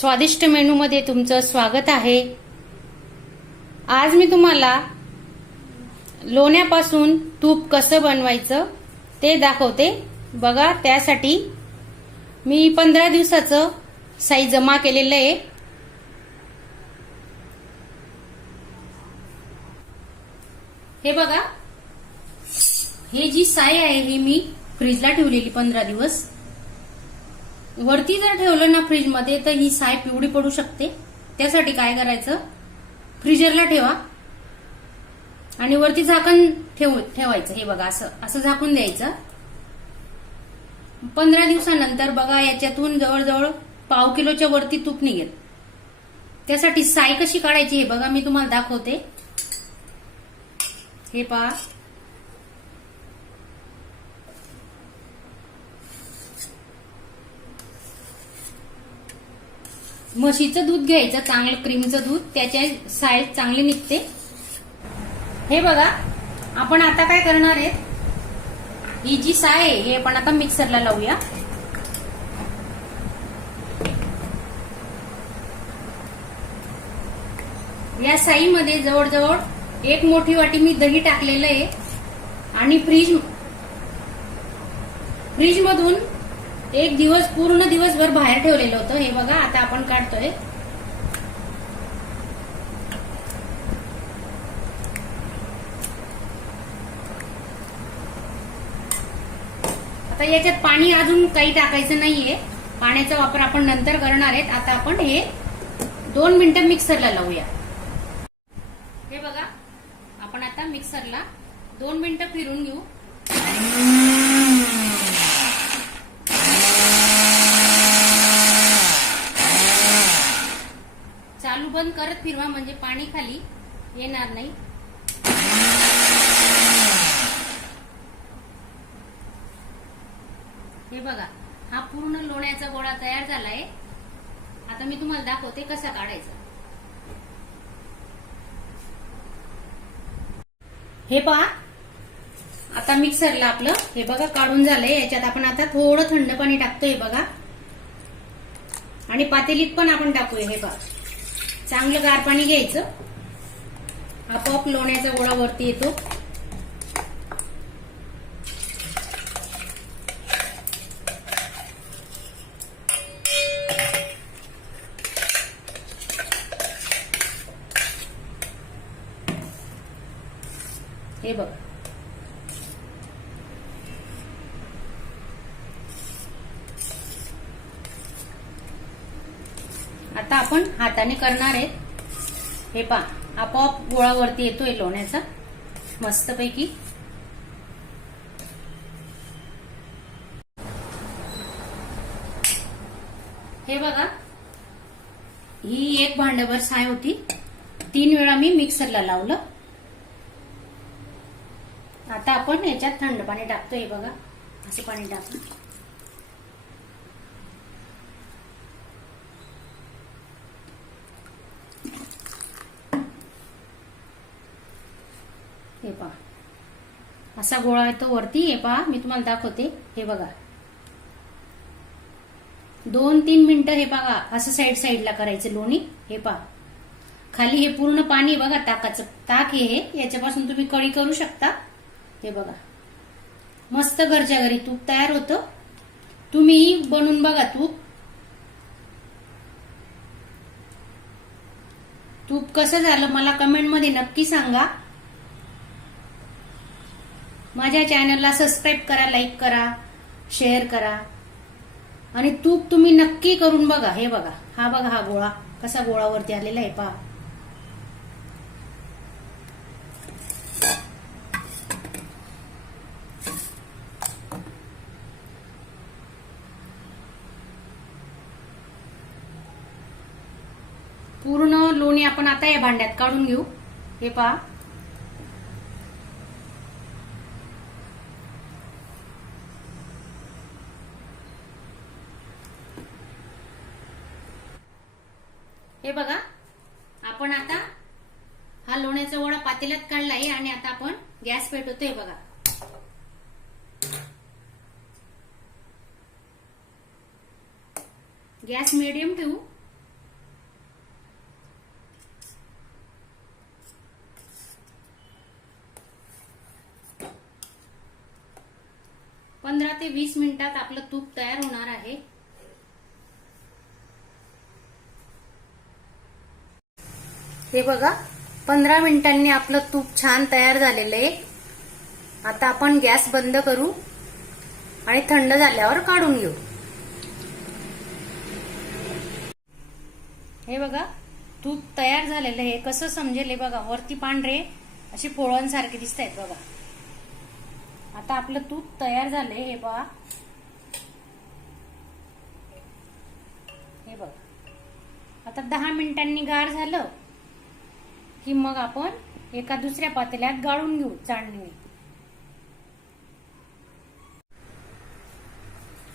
स्वादिष्ट मेनू मध्ये तुमचं स्वागत आहे। आज मी तुम्हाला लोण्यापासून तूप कसं बनवायचं ते दाखवते। बघा, त्यासाठी मी 15 दिवसाचं साई जमा केलेलं आहे। हे बघा, हे जी साई आहे ही मी फ्रीजला ठेवलेली 15 दिवस। वरती जर ठेवलं ना फ्रीज मध्ये तर ही साय पिवळी पडू शकते। त्यासाठी काय करायचं, फ्रीजरला ठेवा आणि वरती झाकण ठेवायचं। हे बघा, असं झाकून द्यायचं। 15 दिवसानंतर बघा, याच्यातून जवळजवळ पाव किलोच्या वरती तूप निघेल। त्यासाठी साय कशी काढायची हे बघा, मी तुम्हाला दाखवते। हे पहा, म्हशीचं दूध घ्यायचं, चांगलं क्रीमचं दूध, त्याच्या साय चांगली निघते। हे बघा, आपण आता काय करणार आहे, ही जी साय आहे हे आपण आता मिक्सरला लावूया। या साईमध्ये जवळजवळ 1 मोठी वाटी मी दही टाकलेलं आहे आणि फ्रीज मधून एक दिवस पूर्ण दिवसभर बाहेर ठेवलेलं होतं। हे बघा, आता आपण काढतोय। आता याच्यात पाणी अजून काही टाकायचं नाहीये, पाण्याचा वापर आपण नंतर करणार आहेत। आता आपण हे 2 मिनिटं मिक्सरला लावूया। हे बघा, आपण आता मिक्सरला 2 मिनिटं फिरून घेऊ। चालू बंद करत फिरवा, म्हणजे पाणी खाली येणार नाही। हे बघा, हा पूर्ण लोण्याचा गोळा तयार झालाय। आता मी तुम्हाला दाखवते कसा काढायचा। हे पहा, आता मिक्सरला आपलं हे बघा काढून झालंय। याच्यात आपण आता थोडं थंड पाणी टाकतोय बघा, आणि पातेलीत पण आपण टाकूया। हे पहा, चांगलं गार पाणी घ्यायचं, आपोआप लोण्याचा गोळा वरती येतो। हे बघा, आता आपण हाताने करणार आहे। हे पहा, आपोआप गोळा वरती येतोय लोण्याचा मस्तपैकी। हे बघा, ही 1 भांडभर साय होती, 3 वेळा मी मिक्सरला लावलं। आता आपण याच्यात थंड पाणी टाकतोय। हे बघा, असं पाणी टाकलं। हे पहा, असा गोळा येतो वरती। हे पहा, मी तुम्हाला दाखवते। हे बघा, 2-3 मिनिटं हे बघा असं साईडला करायचं लोणी। हे पहा, खाली हे पूर्ण पाणी बघा, ताकाचं ताक हे, याच्यापासून तुम्ही कढी करू शकता। हे बघा, मस्त घरच्या घरी तूप तयार होतं। तुम्ही बनवून बघा तूप कसं झालं मला कमेंट मध्ये नक्की सांगा। माझ्या चॅनलला सबस्क्राईब करा, लाईक करा, शेअर करा, आणि तूप तुम्ही नक्की करून बघा। हे बघा, हा बघा, हा गोळा कसा गोळावरती आलेला आहे पहा। पूर्ण लोणी आपण आता या भांड्यात काढून घेऊ। हे पहा, हे बघा, आपण आता हा लोण्याचा गोळा पातेल्यात काढलाय आणि आता आपण गॅस पेटवतोय बघा। गॅस मीडियम ठेवू 15 ते 20 मिनिटात आपलं तूप तयार होणार आहे. हे बघा 15 मिनिटांनी आपलं तूप छान तयार झालेलं आहे. आता आपण गॅस बंद करू आणि थंड झाल्यावर काढून घेऊ. हे बघा तूप तयार झालेलं आहे. कसं समजेल हे बघा, वरती पांढरे असे पोळ्यांसारखे दिसत आहेत बघा. आता आपलं तूप तयार झालंय. हे बघा, हे बघा. आता 10 मिनिटांनी गार झालं की मग आपण एका दुसऱ्या पातेल्यात गाळून घेऊ चाळणीने.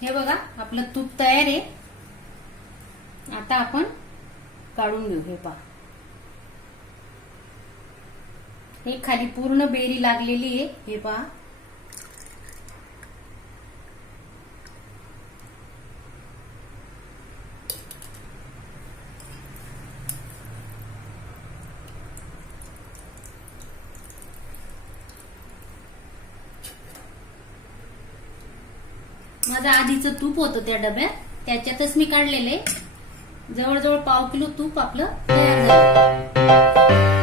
हे बघा आपलं तूप तयार आहे. आता आपण काढून घेऊ. हे पहा, हे खाली पूर्ण बेरी लागलेली आहे. हे पहा, माझं आधीचं तूप होतं त्या डब्यात, त्याच्यातच मी काढलेले. जवळजवळ 1/2 किलो तूप आपलं तयार झालं.